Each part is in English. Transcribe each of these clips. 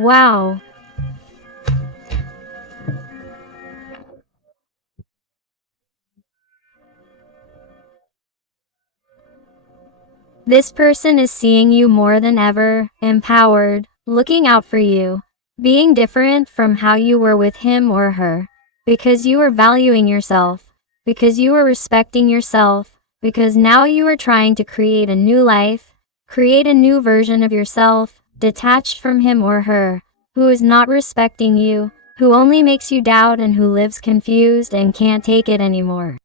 Wow. This person is seeing you more than ever, empowered, looking out for you, being different from how you were with him or her, because you are valuing yourself, because you are respecting yourself, because now you are trying to create a new life, create a new version of yourself, detached from him or her, who is not respecting you, who only makes you doubt and who lives confused and can't take it anymore.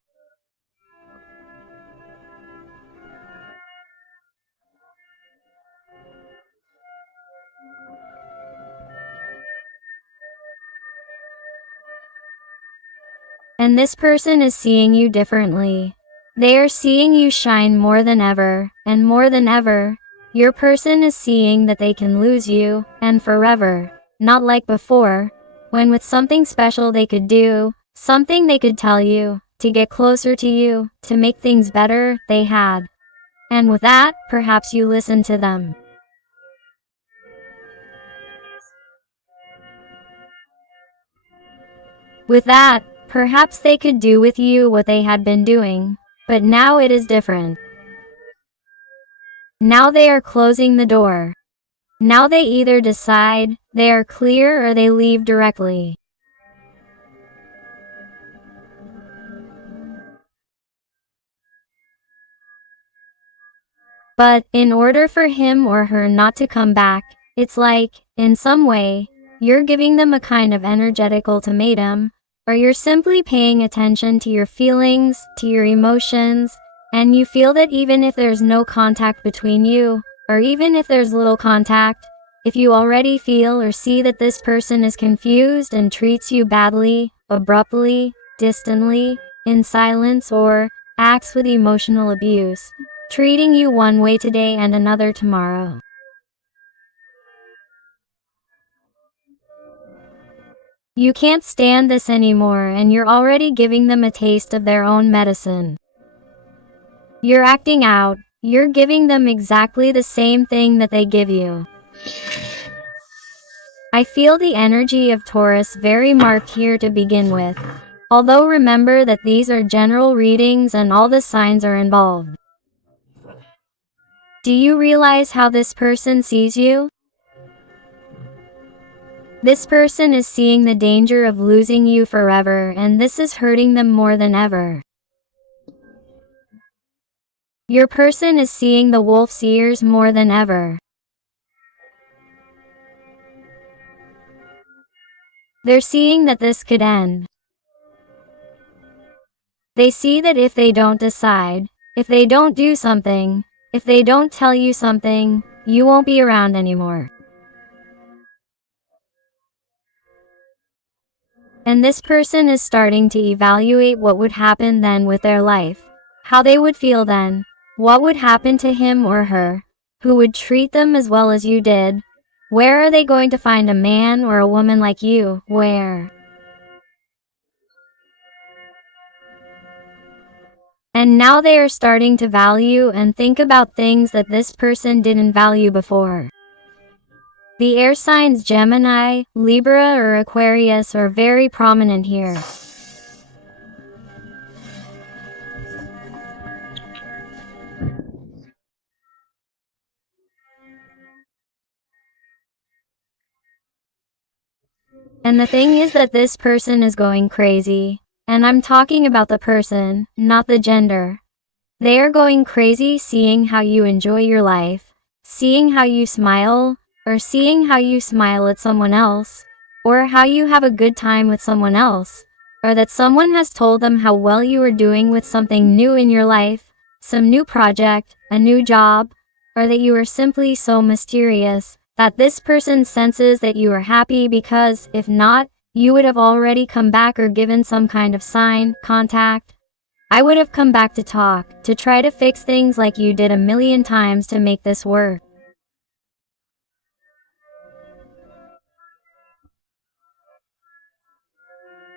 And this person is seeing you differently. They are seeing you shine more than ever, and more than ever, your person is seeing that they can lose you, and forever, not like before, when with something special they could do, something they could tell you, to get closer to you, to make things better, they had. And with that, perhaps you listen to them. With that, perhaps they could do with you what they had been doing, but now it is different. Now they are closing the door. Now they either decide, they are clear, or they leave directly. But, in order for him or her not to come back, it's like, in some way, you're giving them a kind of energetic ultimatum, or you're simply paying attention to your feelings, to your emotions, and you feel that even if there's no contact between you, or even if there's little contact, if you already feel or see that this person is confused and treats you badly, abruptly, distantly, in silence, or acts with emotional abuse, treating you one way today and another tomorrow. You can't stand this anymore and you're already giving them a taste of their own medicine. You're acting out, you're giving them exactly the same thing that they give you. I feel the energy of Taurus very marked here to begin with, although remember that these are general readings and all the signs are involved. Do you realize how this person sees you? This person is seeing the danger of losing you forever, and this is hurting them more than ever. Your person is seeing the wolf's ears more than ever. They're seeing that this could end. They see that if they don't decide, if they don't do something, if they don't tell you something, you won't be around anymore. And this person is starting to evaluate what would happen then with their life, how they would feel then, what would happen to him or her, who would treat them as well as you did. Where are they going to find a man or a woman like you? Where? And now they are starting to value and think about things that this person didn't value before. The air signs Gemini, Libra, or Aquarius are very prominent here. And the thing is that this person is going crazy. And I'm talking about the person, not the gender. They are going crazy seeing how you enjoy your life, seeing how you smile, or seeing how you smile at someone else, or how you have a good time with someone else, or that someone has told them how well you are doing with something new in your life, some new project, a new job, or that you are simply so mysterious that this person senses that you are happy, because, if not, you would have already come back or given some kind of sign, contact. I would have come back to talk, to try to fix things like you did a million times to make this work.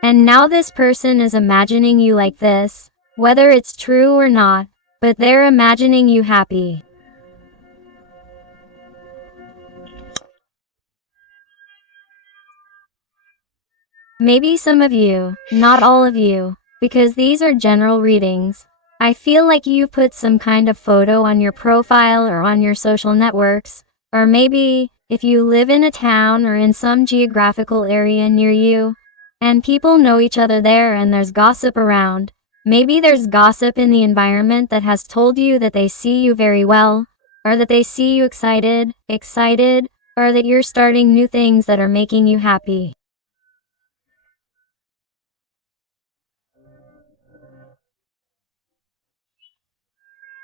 And now this person is imagining you like this, whether it's true or not, but they're imagining you happy. Maybe some of you, not all of you, because these are general readings. I feel like you put some kind of photo on your profile or on your social networks, or maybe, if you live in a town or in some geographical area near you, and people know each other there and there's gossip around, maybe there's gossip in the environment that has told you that they see you very well, or that they see you excited, or that you're starting new things that are making you happy.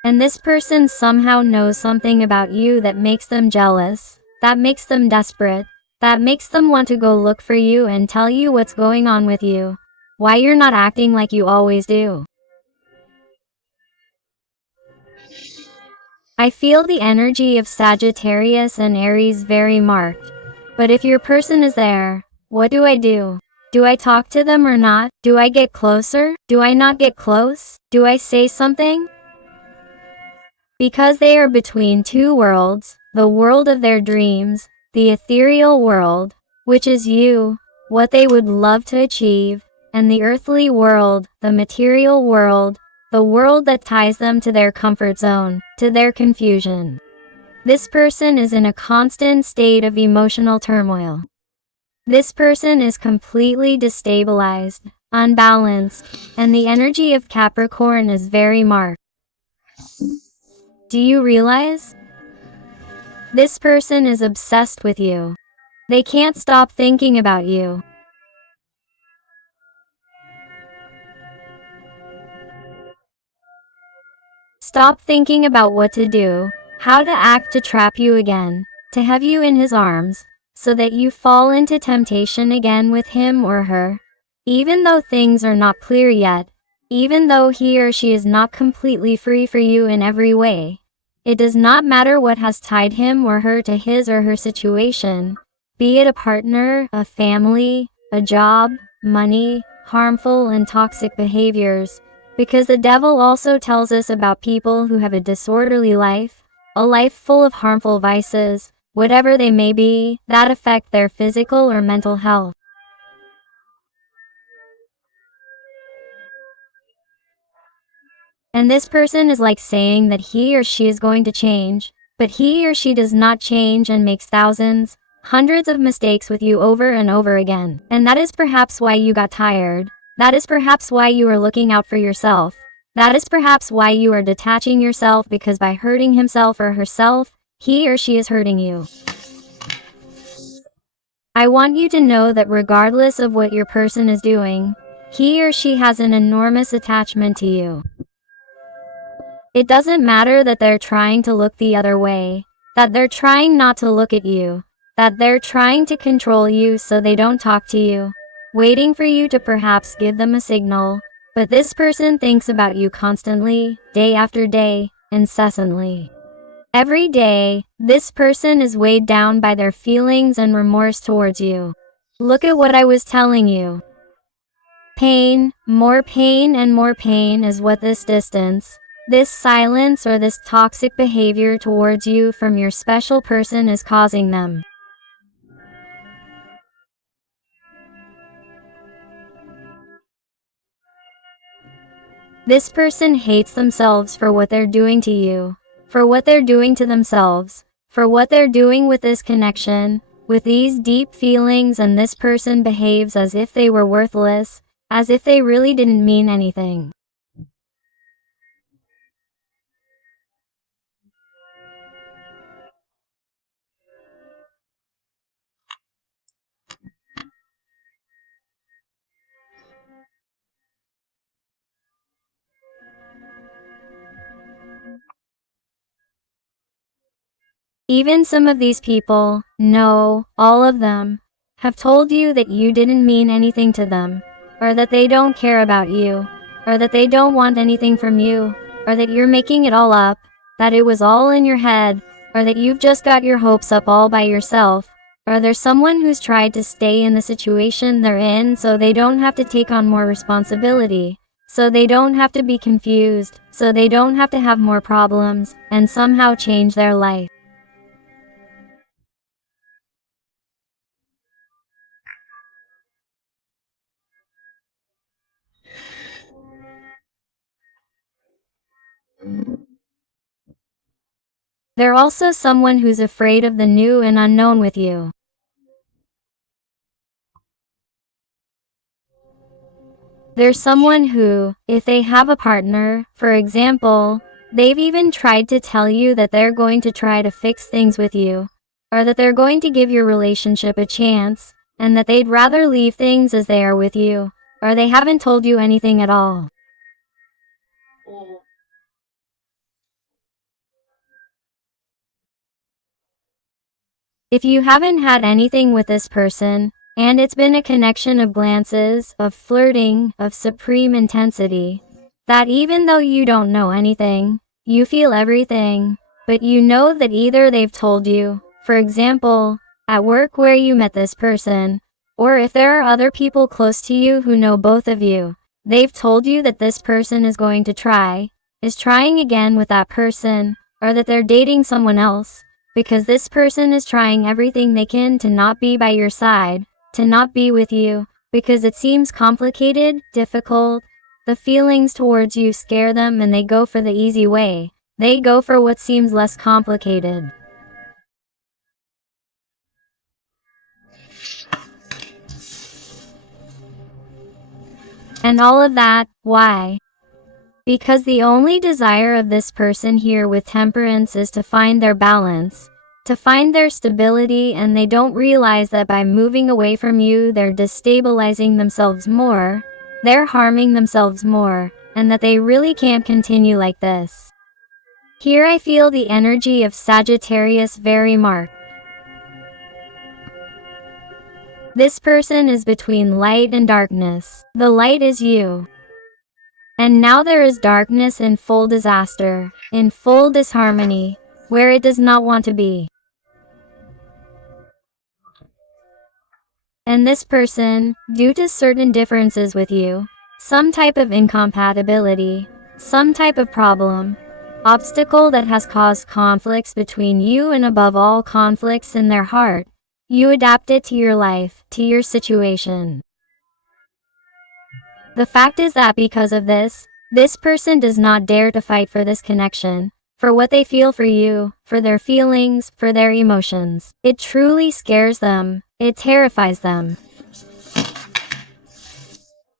And this person somehow knows something about you that makes them jealous, that makes them desperate, that makes them want to go look for you and tell you what's going on with you, why you're not acting like you always do. I feel the energy of Sagittarius and Aries very marked. But if your person is there, what do I do? Do I talk to them or not? Do I get closer? Do I not get close? Do I say something? Because they are between two worlds, the world of their dreams, the ethereal world, which is you, what they would love to achieve, and the earthly world, the material world, the world that ties them to their comfort zone, to their confusion. This person is in a constant state of emotional turmoil. This person is completely destabilized, unbalanced, and the energy of Capricorn is very marked. Do you realize? This person is obsessed with you. They can't stop thinking about you. Stop thinking about what to do, how to act to trap you again, to have you in his arms, so that you fall into temptation again with him or her. Even though things are not clear yet, even though he or she is not completely free for you in every way, it does not matter what has tied him or her to his or her situation, be it a partner, a family, a job, money, harmful and toxic behaviors, because the devil also tells us about people who have a disorderly life, a life full of harmful vices, whatever they may be, that affect their physical or mental health. And this person is like saying that he or she is going to change, but he or she does not change and makes thousands, hundreds of mistakes with you over and over again. And that is perhaps why you got tired. That is perhaps why you are looking out for yourself. That is perhaps why you are detaching yourself, because by hurting himself or herself, he or she is hurting you. I want you to know that regardless of what your person is doing, he or she has an enormous attachment to you. It doesn't matter that they're trying to look the other way, that they're trying not to look at you, that they're trying to control you so they don't talk to you, waiting for you to perhaps give them a signal, but this person thinks about you constantly, day after day, incessantly. Every day, this person is weighed down by their feelings and remorse towards you. Look at what I was telling you. Pain, and more pain is what this distance, this silence or this toxic behavior towards you from your special person is causing them. This person hates themselves for what they're doing to you, for what they're doing to themselves, for what they're doing with this connection, with these deep feelings, and this person behaves as if they were worthless, as if they really didn't mean anything. Even some of these people, no, all of them, have told you that you didn't mean anything to them, or that they don't care about you, or that they don't want anything from you, or that you're making it all up, that it was all in your head, or that you've just got your hopes up all by yourself, or there's someone who's tried to stay in the situation they're in so they don't have to take on more responsibility, so they don't have to be confused, so they don't have to have more problems, and somehow change their life. They're also someone who's afraid of the new and unknown with you. They're someone who, if they have a partner, for example, they've even tried to tell you that they're going to try to fix things with you, or that they're going to give your relationship a chance, and that they'd rather leave things as they are with you, or they haven't told you anything at all. If you haven't had anything with this person, and it's been a connection of glances, of flirting, of supreme intensity, that even though you don't know anything, you feel everything, but you know that either they've told you, for example, at work where you met this person, or if there are other people close to you who know both of you, they've told you that this person is going to is trying again with that person, or that they're dating someone else, because this person is trying everything they can to not be by your side, to not be with you, because it seems complicated, difficult. The feelings towards you scare them and they go for the easy way. They go for what seems less complicated. And all of that, why? Because the only desire of this person here with temperance is to find their balance, to find their stability, and they don't realize that by moving away from you they're destabilizing themselves more, they're harming themselves more, and that they really can't continue like this. Here I feel the energy of Sagittarius very marked. This person is between light and darkness. The light is you. And now there is darkness in full disaster, in full disharmony, where it does not want to be. And this person, due to certain differences with you, some type of incompatibility, some type of problem, obstacle that has caused conflicts between you, and above all conflicts in their heart, you adapt it to your life, to your situation. The fact is that because of this person does not dare to fight for this connection, for what they feel for you, for their feelings, for their emotions. It truly scares them. It terrifies them.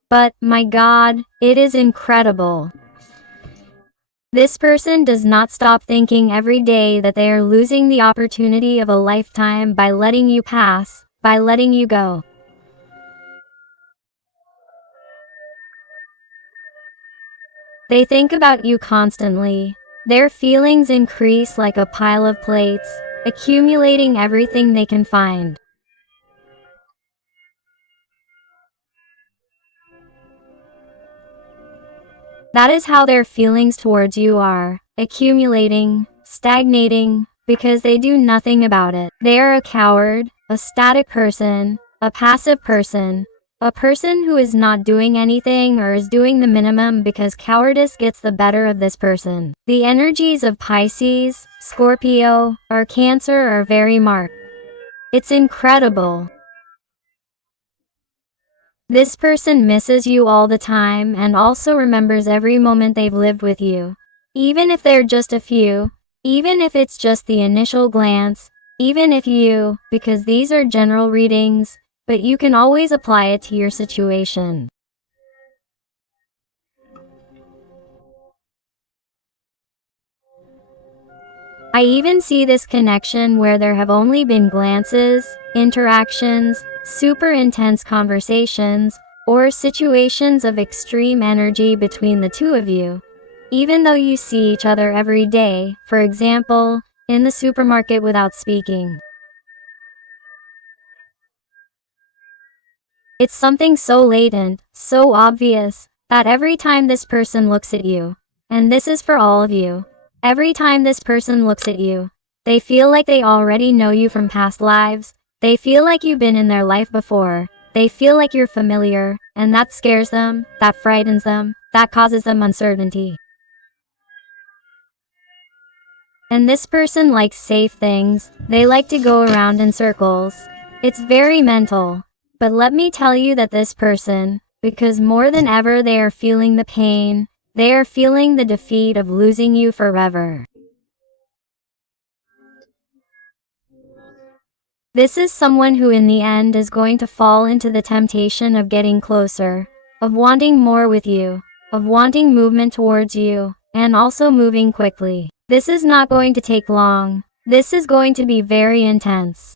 But, my God, it is incredible. This person does not stop thinking every day that they are losing the opportunity of a lifetime by letting you pass, by letting you go. They think about you constantly. Their feelings increase like a pile of plates, accumulating everything they can find. That is how their feelings towards you are, accumulating, stagnating, because they do nothing about it. They are a coward, a static person, a passive person, a person who is not doing anything or is doing the minimum because cowardice gets the better of this person. The energies of Pisces, Scorpio, or Cancer are very marked. It's incredible. This person misses you all the time and also remembers every moment they've lived with you. Even if they're just a few, even if it's just the initial glance, even if you, because these are general readings, but you can always apply it to your situation. I even see this connection where there have only been glances, interactions, super intense conversations, or situations of extreme energy between the two of you. Even though you see each other every day, for example, in the supermarket without speaking. It's something so latent, so obvious, that every time this person looks at you, and this is for all of you, every time this person looks at you, they feel like they already know you from past lives, they feel like you've been in their life before, they feel like you're familiar, and that scares them, that frightens them, that causes them uncertainty. And this person likes safe things, they like to go around in circles. It's very mental. But let me tell you that this person, because more than ever they are feeling the pain, they are feeling the defeat of losing you forever. This is someone who in the end is going to fall into the temptation of getting closer, of wanting more with you, of wanting movement towards you, and also moving quickly. This is not going to take long. This is going to be very intense.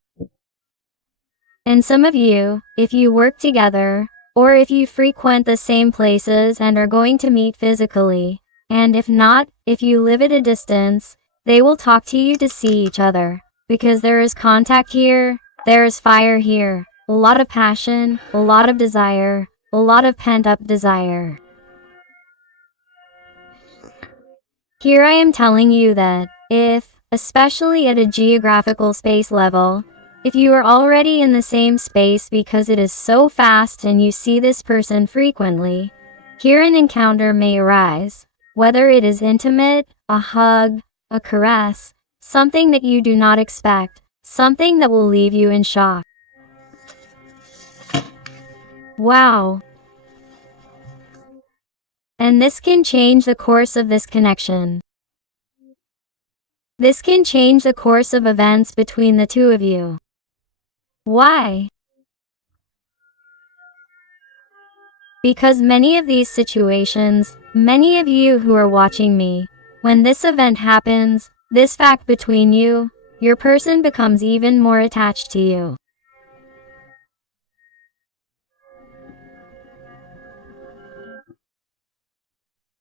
And some of you, if you work together, or if you frequent the same places and are going to meet physically, and if not, if you live at a distance, they will talk to you to see each other. Because there is contact here, there is fire here, a lot of passion, a lot of desire, a lot of pent-up desire. Here I am telling you that if, especially at a geographical space level, if you are already in the same space because it is so fast and you see this person frequently, here an encounter may arise, whether it is intimate, a hug, a caress, something that you do not expect, something that will leave you in shock. Wow. And this can change the course of this connection. This can change the course of events between the two of you. Why? Because many of these situations, many of you who are watching me, when this event happens, this fact between you, your person becomes even more attached to you.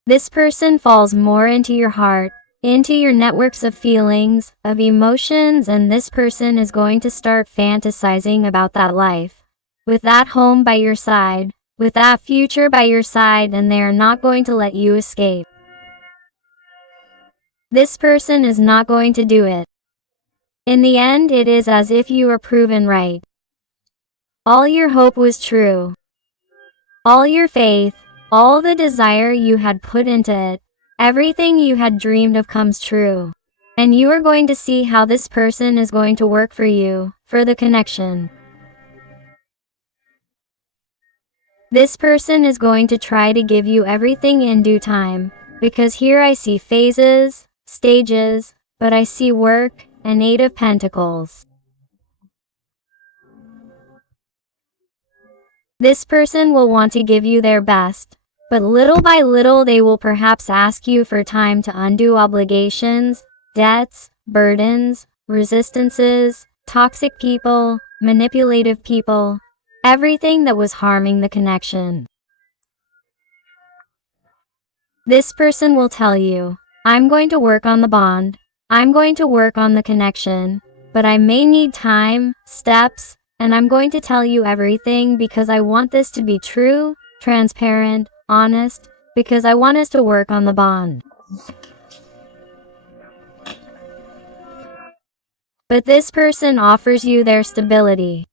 This person falls more into your heart, into your networks of feelings, of emotions, and this person is going to start fantasizing about that life, with that home by your side, with that future by your side, and they are not going to let you escape. This person is not going to do it. In the end, it is as if you are proven right. All your hope was true. All your faith, all the desire you had put into it, everything you had dreamed of comes true. And you are going to see how this person is going to work for you, for the connection. This person is going to try to give you everything in due time, because here I see phases, stages, but I see work, and 8 of Pentacles. This person will want to give you their best, but little by little they will perhaps ask you for time to undo obligations, debts, burdens, resistances, toxic people, manipulative people, everything that was harming the connection. This person will tell you, I'm going to work on the bond, I'm going to work on the connection, but I may need time, steps, and I'm going to tell you everything because I want this to be true, transparent, honest, because I want us to work on the bond. But this person offers you their stability.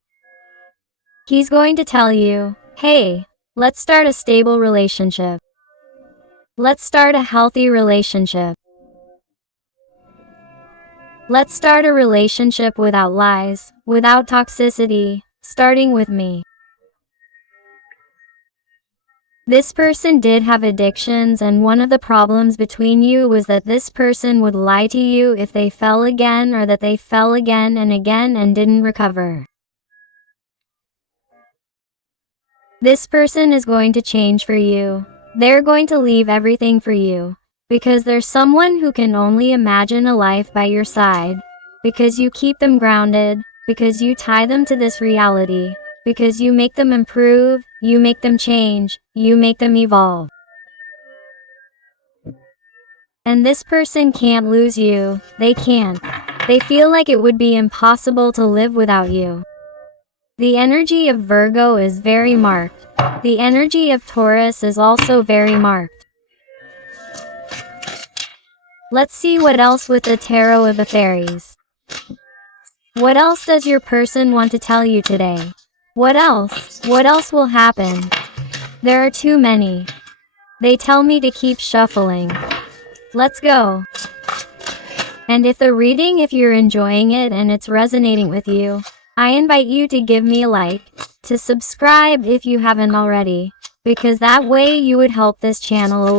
He's going to tell you, hey, let's start a stable relationship. Let's start a healthy relationship. Let's start a relationship without lies, without toxicity, starting with me. This person did have addictions, and one of the problems between you was that this person would lie to you if they fell again, or that they fell again and didn't recover. This person is going to change for you. They're going to leave everything for you. Because there's someone who can only imagine a life by your side. Because you keep them grounded. Because you tie them to this reality. Because you make them improve, you make them change, you make them evolve. And this person can't lose you. They can't. They feel like it would be impossible to live without you. The energy of Virgo is very marked. The energy of Taurus is also very marked. Let's see what else with the Tarot of the Fairies. What else does your person want to tell you today? What else? What else will happen? There are too many. They tell me to keep shuffling. Let's go. And if you're enjoying it and it's resonating with you, I invite you to give me a like, to subscribe if you haven't already, because that way you would help this channel a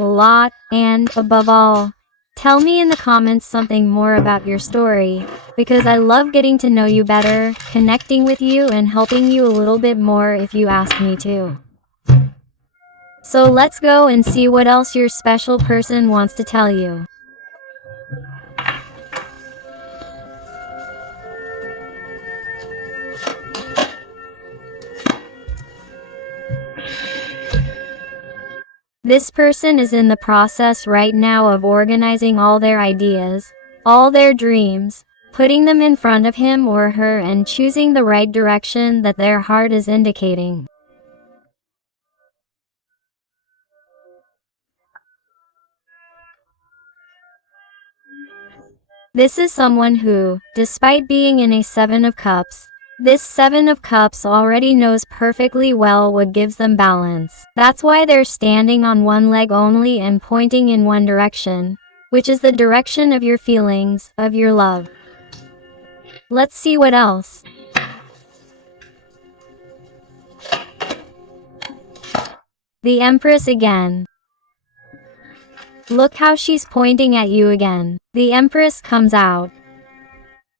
lot, and above all, Tell me in the comments something more about your story, because I love getting to know you better, connecting with you and helping you a little bit more if you ask me to. So let's go and see what else your special person wants to tell you. This person is in the process right now of organizing all their ideas, all their dreams, putting them in front of him or her and choosing the right direction that their heart is indicating. This is someone who, despite being in a Seven of Cups, this Seven of Cups already knows perfectly well what gives them balance. That's why they're standing on one leg only and pointing in one direction, which is the direction of your feelings, of your love. Let's see what else. The Empress again. Look how she's pointing at you again. The Empress comes out.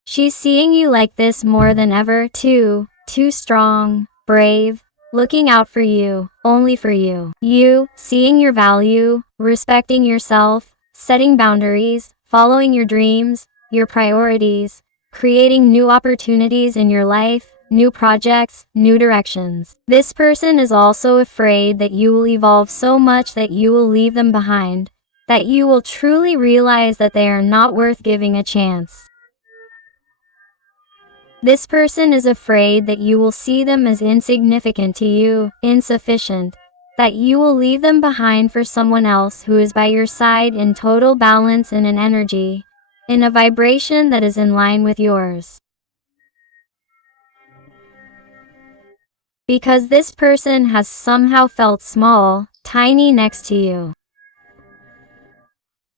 She's seeing you like this more than ever, too strong, brave, looking out for you, only for you. You, seeing your value, respecting yourself, setting boundaries, following your dreams, your priorities, creating new opportunities in your life, new projects, new directions. This person is also afraid that you will evolve so much that you will leave them behind, that you will truly realize that they are not worth giving a chance. This person is afraid that you will see them as insignificant to you, insufficient, that you will leave them behind for someone else who is by your side in total balance and in energy, in a vibration that is in line with yours. Because this person has somehow felt small, tiny next to you.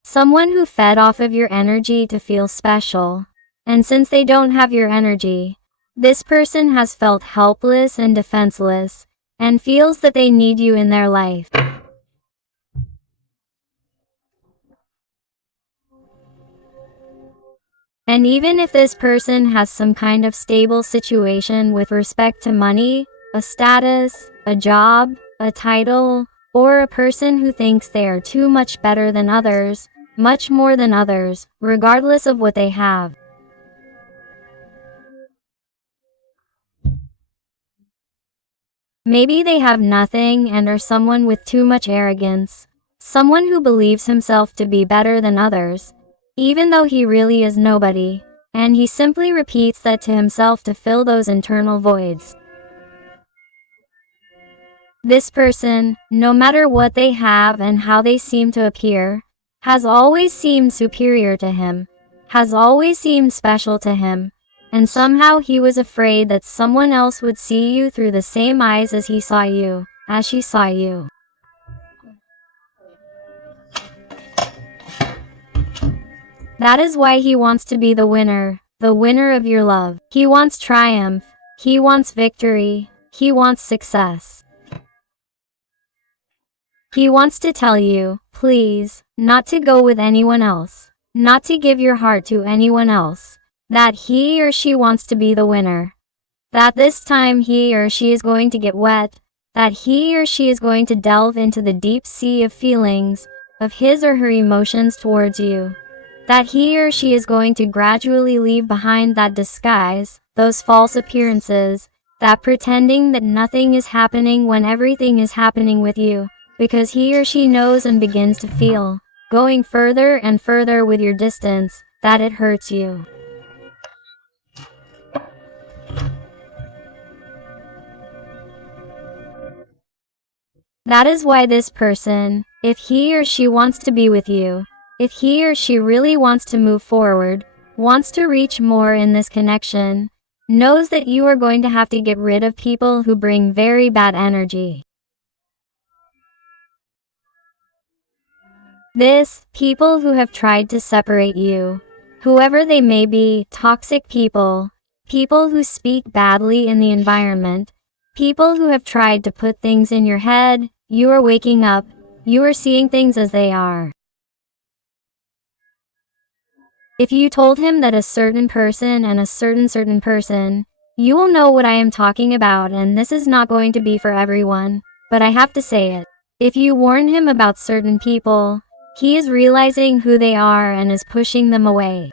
Someone who fed off of your energy to feel special. And since they don't have your energy, this person has felt helpless and defenseless, and feels that they need you in their life. And even if this person has some kind of stable situation with respect to money, a status, a job, a title, or a person who thinks they are too much better than others, much more than others, regardless of what they have. Maybe they have nothing and are someone with too much arrogance, someone who believes himself to be better than others, even though he really is nobody, and he simply repeats that to himself to fill those internal voids. This person, no matter what they have and how they seem to appear, has always seemed superior to him, has always seemed special to him, and somehow he was afraid that someone else would see you through the same eyes as he saw you, as she saw you. That is why he wants to be the winner of your love. He wants triumph, he wants victory, he wants success. He wants to tell you, please, not to go with anyone else, not to give your heart to anyone else, that he or she wants to be the winner, that this time he or she is going to get wet, that he or she is going to delve into the deep sea of feelings, of his or her emotions towards you, that he or she is going to gradually leave behind that disguise, those false appearances, that pretending that nothing is happening when everything is happening with you, because he or she knows and begins to feel, going further and further with your distance, that it hurts you. That is why this person, if he or she wants to be with you, if he or she really wants to move forward, wants to reach more in this connection, knows that you are going to have to get rid of people who bring very bad energy. People who have tried to separate you, whoever they may be, toxic people, people who speak badly in the environment, people who have tried to put things in your head, you are waking up, you are seeing things as they are. If you told him that a certain person and a certain person, you will know what I am talking about, and this is not going to be for everyone, but I have to say it. If you warn him about certain people, he is realizing who they are and is pushing them away.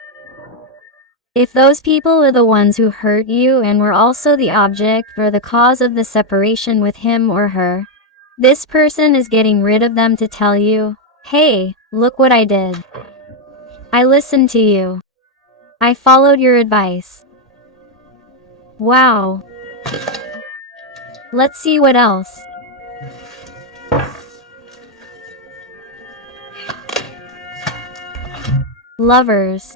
If those people are the ones who hurt you and were also the object or the cause of the separation with him or her, this person is getting rid of them to tell you, hey, look what I did. I listened to you. I followed your advice. Wow. Let's see what else. Lovers.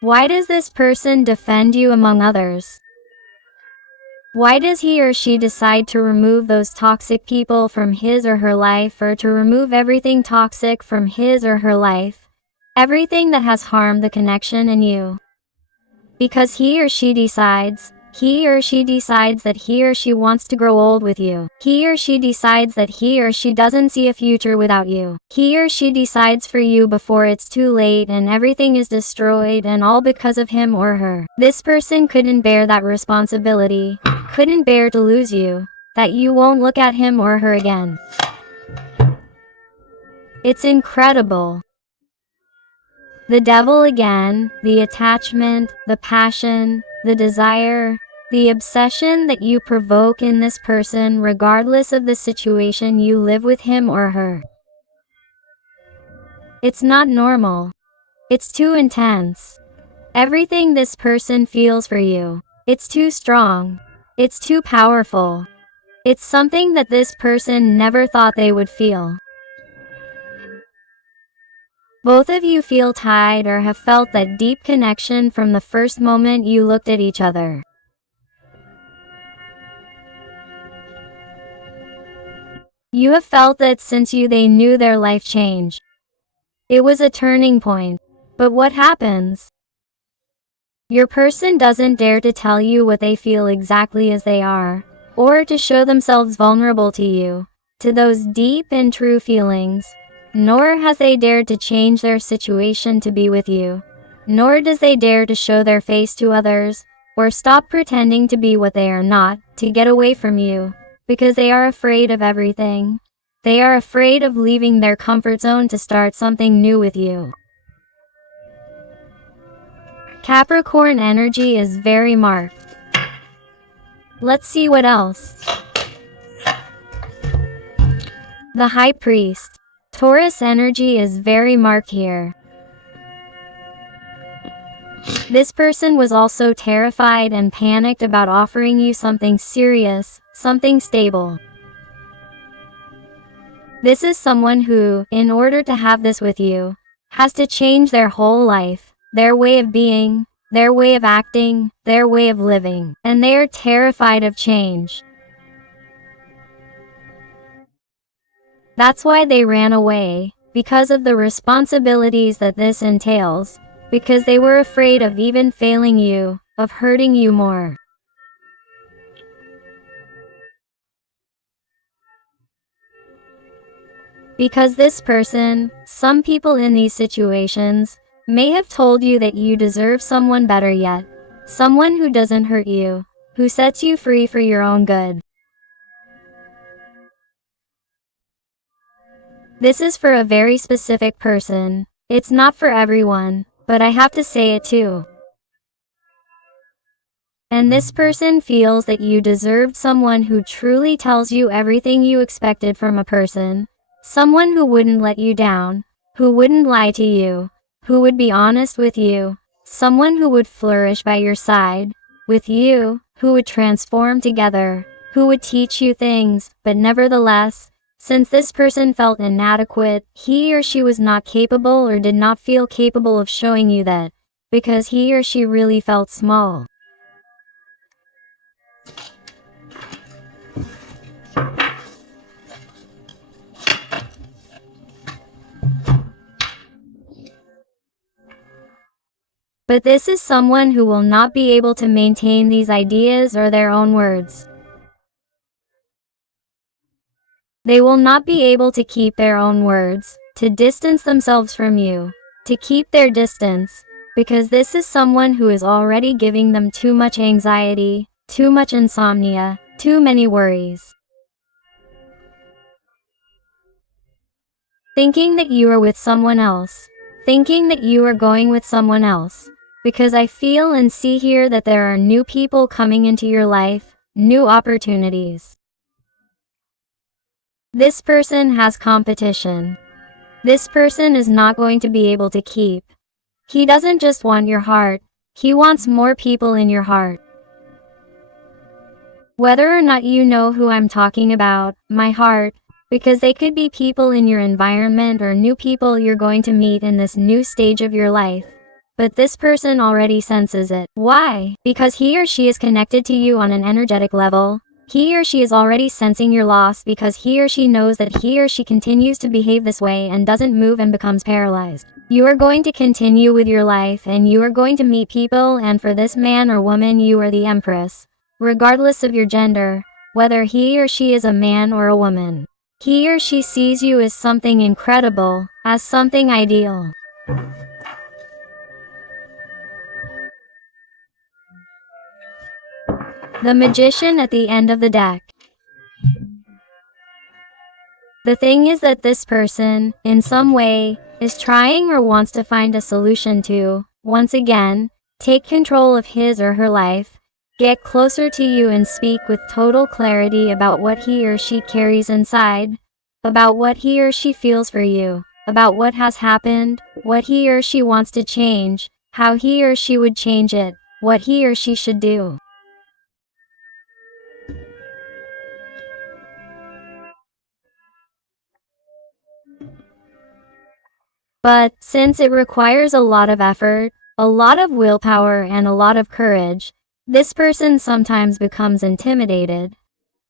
Why does this person defend you among others? Why does he or she decide to remove those toxic people from his or her life, or to remove everything toxic from his or her life? Everything that has harmed the connection in you. Because he or she decides that he or she wants to grow old with you. He or she decides that he or she doesn't see a future without you. He or she decides for you before it's too late and everything is destroyed, and all because of him or her. This person couldn't bear that responsibility, couldn't bear to lose you, that you won't look at him or her again. It's incredible. The devil again, the attachment, the passion, the desire, the obsession that you provoke in this person regardless of the situation you live with him or her. It's not normal. It's too intense. Everything this person feels for you, it's too strong. It's too powerful. It's something that this person never thought they would feel. Both of you feel tied or have felt that deep connection from the first moment you looked at each other. You have felt that since they knew their life changed. It was a turning point. But what happens? Your person doesn't dare to tell you what they feel exactly as they are, or to show themselves vulnerable to you, to those deep and true feelings. Nor has they dared to change their situation to be with you. Nor does they dare to show their face to others, or stop pretending to be what they are not, to get away from you, because they are afraid of everything. They are afraid of leaving their comfort zone to start something new with you. Capricorn energy is very marked. Let's see what else. The High Priest. Taurus energy is very marked here. This person was also terrified and panicked about offering you something serious, something stable. This is someone who, in order to have this with you, has to change their whole life, their way of being, their way of acting, their way of living, and they are terrified of change. That's why they ran away, because of the responsibilities that this entails, because they were afraid of even failing you, of hurting you more. Because this person, some people in these situations, may have told you that you deserve someone better yet, someone who doesn't hurt you, who sets you free for your own good. This is for a very specific person. It's not for everyone, but I have to say it too. And this person feels that you deserved someone who truly tells you everything you expected from a person, someone who wouldn't let you down, who wouldn't lie to you, who would be honest with you, someone who would flourish by your side, with you, who would transform together, who would teach you things, but nevertheless, since this person felt inadequate, he or she was not capable or did not feel capable of showing you that, because he or she really felt small. But this is someone who will not be able to maintain these ideas or their own words. They will not be able to keep their own words, to distance themselves from you, to keep their distance, because this is someone who is already giving them too much anxiety, too much insomnia, too many worries. Thinking that you are with someone else, thinking that you are going with someone else, because I feel and see here that there are new people coming into your life, new opportunities. This person has competition. This person is not going to be able to keep. He doesn't just want your heart, he wants more people in your heart. Whether or not you know who I'm talking about, my heart, because they could be people in your environment or new people you're going to meet in this new stage of your life. But this person already senses it. Why? Because he or she is connected to you on an energetic level. He or she is already sensing your loss because he or she knows that he or she continues to behave this way and doesn't move and becomes paralyzed. You are going to continue with your life and you are going to meet people, and for this man or woman you are the empress. Regardless of your gender, whether he or she is a man or a woman. He or she sees you as something incredible, as something ideal. The Magician at the end of the deck. The thing is that this person, in some way, is trying or wants to find a solution to, once again, take control of his or her life, get closer to you and speak with total clarity about what he or she carries inside, about what he or she feels for you, about what has happened, what he or she wants to change, how he or she would change it, what he or she should do. But, since it requires a lot of effort, a lot of willpower and a lot of courage, this person sometimes becomes intimidated.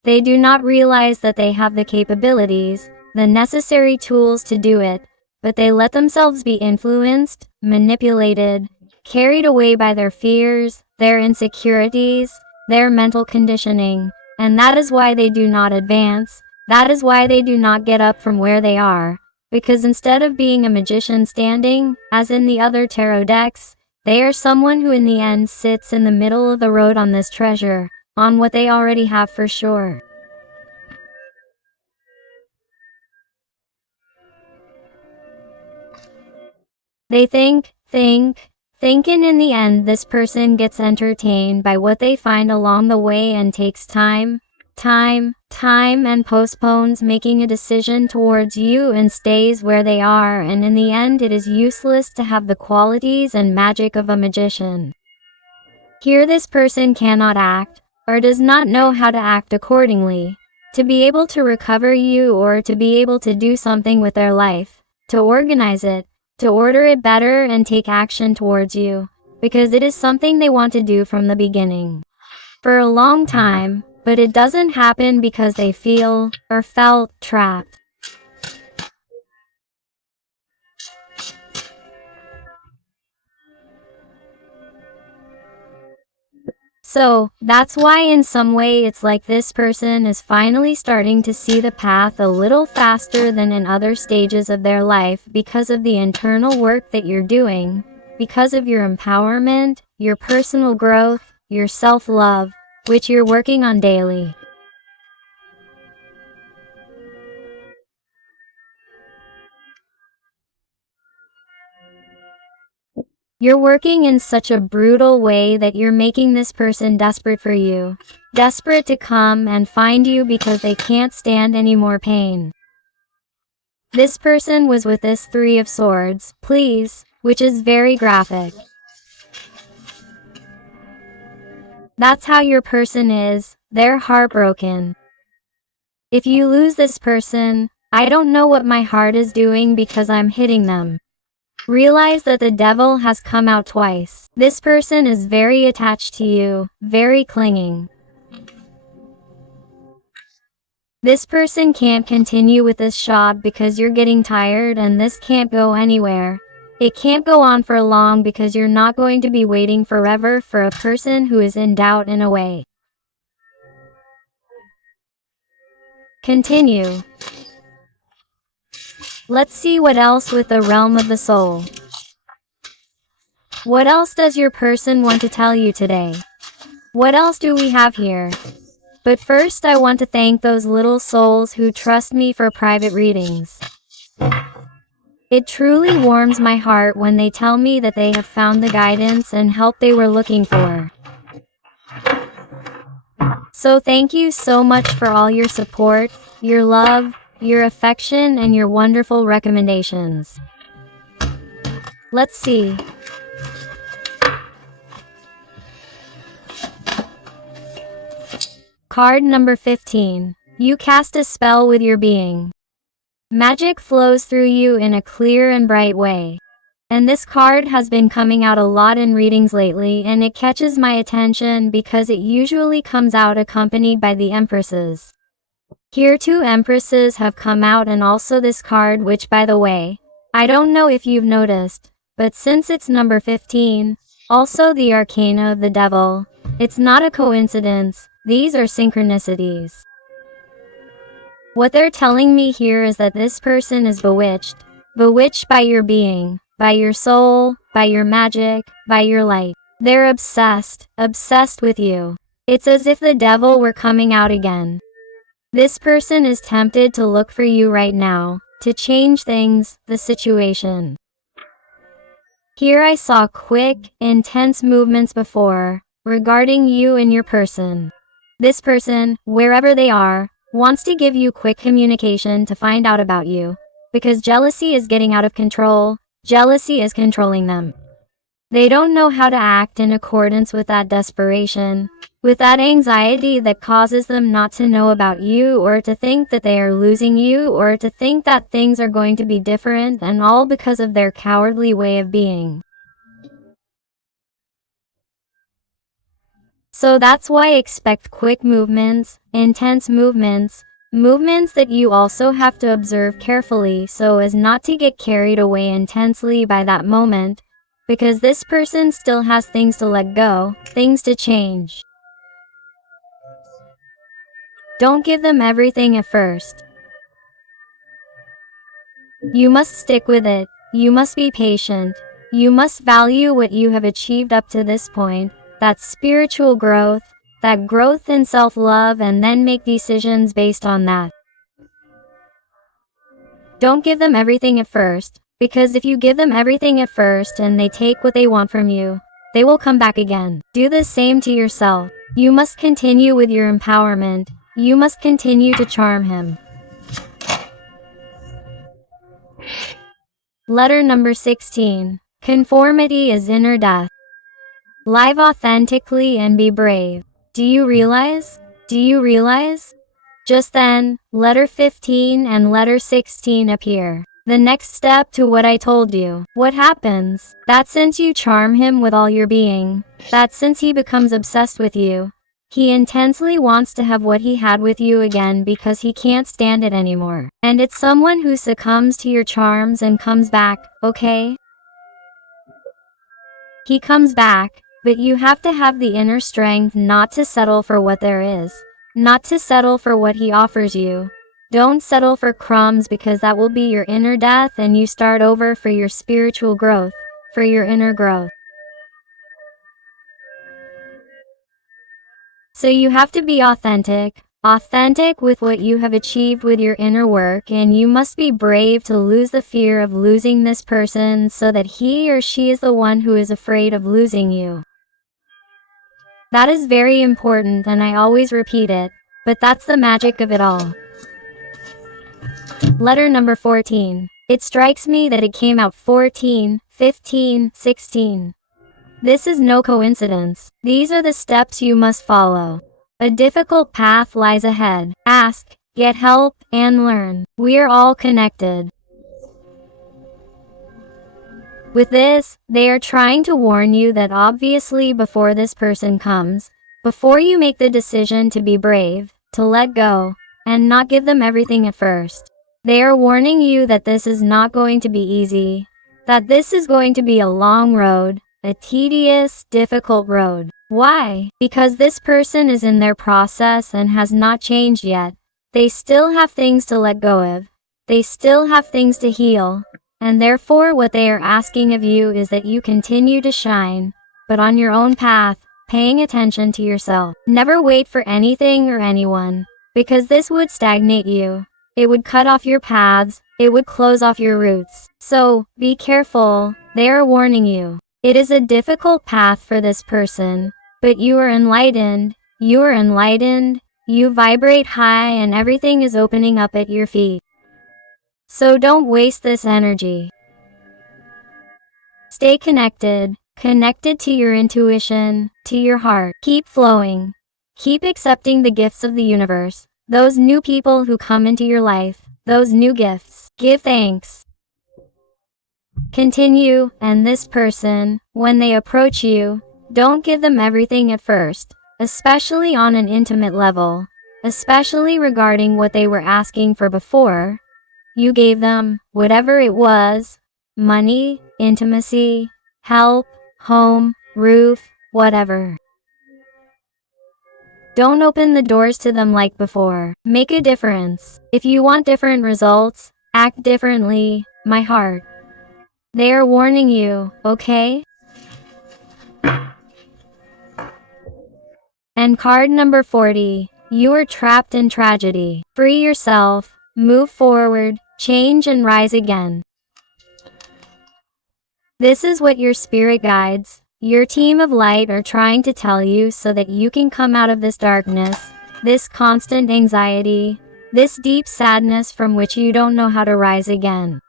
They do not realize that they have the capabilities, the necessary tools to do it, but they let themselves be influenced, manipulated, carried away by their fears, their insecurities, their mental conditioning, and that is why they do not advance, that is why they do not get up from where they are, because instead of being a magician standing, as in the other tarot decks, they are someone who in the end sits in the middle of the road on this treasure, on what they already have for sure. They think, and in the end this person gets entertained by what they find along the way and takes time and postpones making a decision towards you and stays where they are, and in the end it is useless to have the qualities and magic of a magician. Here this person cannot act, or does not know how to act accordingly, to be able to recover you or to be able to do something with their life, to organize it, to order it better and take action towards you, because it is something they want to do from the beginning. For a long time, but it doesn't happen because they feel, or felt, trapped. So, that's why in some way it's like this person is finally starting to see the path a little faster than in other stages of their life because of the internal work that you're doing, because of your empowerment, your personal growth, your self-love, which you're working on daily. You're working in such a brutal way that you're making this person desperate for you. Desperate to come and find you because they can't stand any more pain. This person was with this Three of Swords, please, which is very graphic. That's how your person is, they're heartbroken. If you lose this person, I don't know what my heart is doing because I'm hitting them. Realize that the devil has come out twice. This person is very attached to you, very clinging. This person can't continue with this shot because you're getting tired, and this can't go anywhere. It can't go on for long because you're not going to be waiting forever for a person who is in doubt in a way. Continue. Let's see what else with the realm of the soul. What else does your person want to tell you today? What else do we have here? But first I want to thank those little souls who trust me for private readings. It truly warms my heart when they tell me that they have found the guidance and help they were looking for. So thank you so much for all your support, your love, your affection, and your wonderful recommendations. Let's see. Card number 15. You cast a spell with your being. Magic flows through you in a clear and bright way. And this card has been coming out a lot in readings lately, and it catches my attention because it usually comes out accompanied by the Empresses. Here 2 Empresses have come out, and also this card, which by the way, I don't know if you've noticed, but since it's number 15, also the Arcana of the Devil, it's not a coincidence, these are synchronicities. What they're telling me here is that this person is bewitched by your being, by your soul, by your magic, by your light. They're obsessed with you. It's as if the devil were coming out again. This person is tempted to look for you right now, to change things, the situation. Here I saw quick, intense movements before, regarding you and your person. This person, wherever they are, wants to give you quick communication to find out about you, because jealousy is getting out of control, jealousy is controlling them. They don't know how to act in accordance with that desperation, with that anxiety that causes them not to know about you, or to think that they are losing you, or to think that things are going to be different, and all because of their cowardly way of being. So that's why I expect quick movements, intense movements, movements that you also have to observe carefully so as not to get carried away intensely by that moment, because this person still has things to let go, things to change. Don't give them everything at first. You must stick with it, you must be patient, you must value what you have achieved up to this point, that spiritual growth, that growth in self-love, and then make decisions based on that. Don't give them everything at first, because if you give them everything at first and they take what they want from you, they will come back again. Do the same to yourself. You must continue with your empowerment. You must continue to charm him. Letter number 16. Conformity is inner death. Live authentically and be brave. Do you realize? Do you realize? Just then, letter 15 and letter 16 appear. The next step to what I told you. What happens? That since you charm him with all your being, that since he becomes obsessed with you, he intensely wants to have what he had with you again because he can't stand it anymore. And it's someone who succumbs to your charms and comes back, okay? He comes back, but you have to have the inner strength not to settle for what there is, not to settle for what he offers you. Don't settle for crumbs, because that will be your inner death and you start over for your spiritual growth, for your inner growth. So you have to be authentic with what you have achieved with your inner work, and you must be brave to lose the fear of losing this person so that he or she is the one who is afraid of losing you. That is very important, and I always repeat it, but that's the magic of it all. Letter number 14. It strikes me that it came out 14, 15, 16. This is no coincidence. These are the steps you must follow. A difficult path lies ahead. Ask, get help, and learn. We are all connected. With this, they are trying to warn you that obviously before this person comes, before you make the decision to be brave, to let go, and not give them everything at first, they are warning you that this is not going to be easy, that this is going to be a long road, a tedious, difficult road. Why? Because this person is in their process and has not changed yet. They still have things to let go of. They still have things to heal, and therefore what they are asking of you is that you continue to shine, but on your own path, paying attention to yourself. Never wait for anything or anyone, because this would stagnate you. It would cut off your paths, it would close off your roots. So, be careful, they are warning you. It is a difficult path for this person, but you are enlightened, you vibrate high and everything is opening up at your feet. So don't waste this energy. Stay connected to your intuition, to your heart. Keep flowing. Keep accepting the gifts of the universe. Those new people who come into your life, those new gifts. Give thanks. Continue, and this person, when they approach you, don't give them everything at first, especially on an intimate level, especially regarding what they were asking for before. You gave them whatever it was, money, intimacy, help, home, roof, whatever. Don't open the doors to them like before. Make a difference. If you want different results, act differently, my heart. They are warning you, okay? And card number 40. You are trapped in tragedy. Free yourself, move forward, change and rise again. This is what your spirit guides, your team of light are trying to tell you so that you can come out of this darkness, this constant anxiety, this deep sadness from which you don't know how to rise again.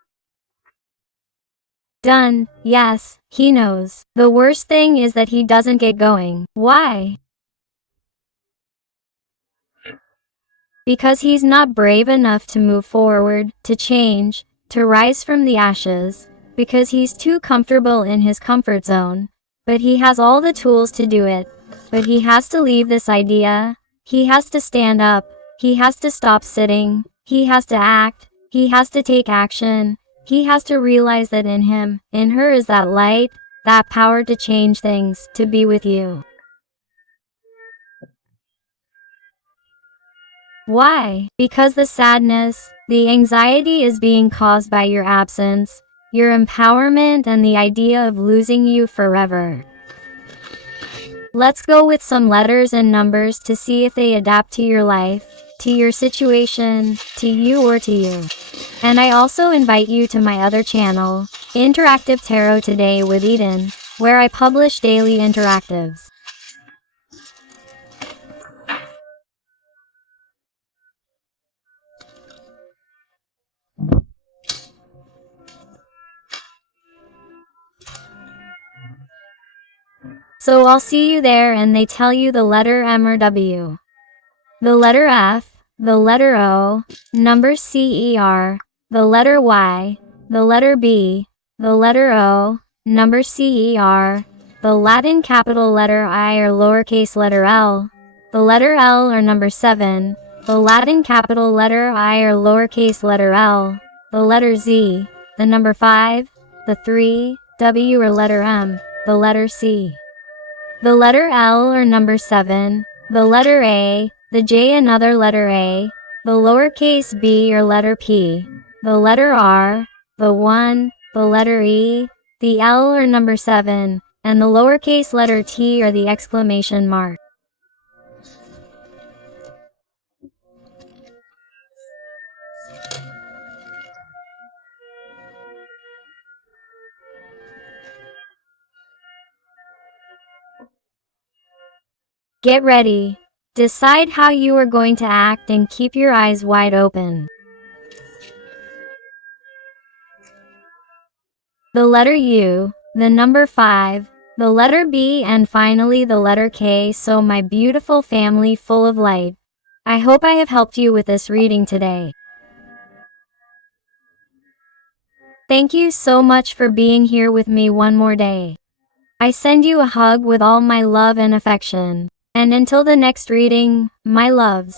Done. Yes, he knows. The worst thing is that he doesn't get going. Why? Because he's not brave enough to move forward, to change, to rise from the ashes, because he's too comfortable in his comfort zone. But he has all the tools to do it. But he has to leave this idea. He has to stand up. He has to stop sitting. He has to act. He has to take action. He has to realize that in him, in her is that light, that power to change things, to be with you. Why? Because the sadness, the anxiety is being caused by your absence, your empowerment and the idea of losing you forever. Let's go with some letters and numbers to see if they adapt to your life, to your situation, to you or to you. And I also invite you to my other channel, Interactive Tarot Today with Eden, where I publish daily interactives. So I'll see you there and they tell you the letter M or W. The letter F, the letter O, number CER, the letter Y, the letter B, the letter O, number CER, the Latin capital letter I or lowercase letter L, the letter L or number 7, the Latin capital letter I or lowercase letter L, the letter Z, the number 5, the 3, W or letter M, the letter C. The letter L or number 7, the letter A, the J another letter A, the lowercase b or letter P, the letter R, the 1, the letter E, the L or number 7, and the lowercase letter T or the exclamation mark. Get ready. Decide how you are going to act and keep your eyes wide open. The letter U, the number 5, the letter B and finally the letter K. So my beautiful family full of light, I hope I have helped you with this reading today. Thank you so much for being here with me one more day. I send you a hug with all my love and affection. And until the next reading, my loves.